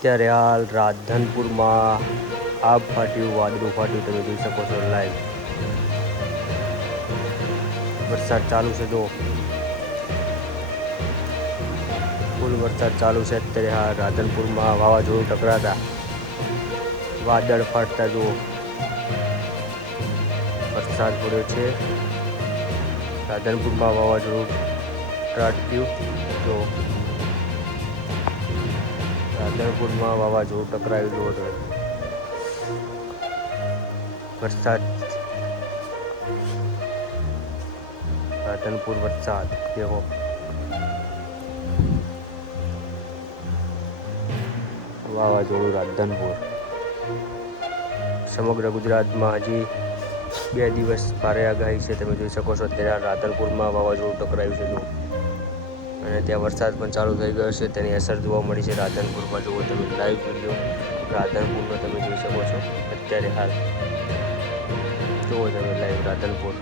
અત્યારે હાલ રાધનપુરમાં આબ ફાટ્યું, વાદળું ફાટ્યું, તમે જોઈ શકો છો લાઈવ. વરસાદ ચાલુ છે, જો ફૂલ વરસાદ ચાલુ છે અત્યારે હાલ રાધનપુરમાં. વાવાઝોડું ટકરાતા, વાદળ ફાટતા, જુઓ વરસાદ પડ્યો છે રાધનપુરમાં. વાવાઝોડું ત્રાટક્યું, જો રાધનપુરમાં વાવાઝોડું ટકરાયું, જુઓ તમે વરસાદ. રાધનપુર વરસાદ દેખો. વાવાઝોડું રાધનપુર. સમગ્ર ગુજરાતમાં હજી 2 દિવસ ભારે આગાહી છે, તમે જોઈ શકો છો. અત્યારે રાધનપુરમાં વાવાઝોડું ટકરાયું છે, જો અને ત્યાં વરસાદ પણ ચાલુ થઈ ગયો છે. તેની અસર જોવા મળી છે રાધનપુરમાં. જુઓ તમે લાઈવ વિડીયો રાધનપુરનો તમે જોઈ શકો છો અત્યારે હાલ. જુઓ તમે લાઈવ રાધનપુર.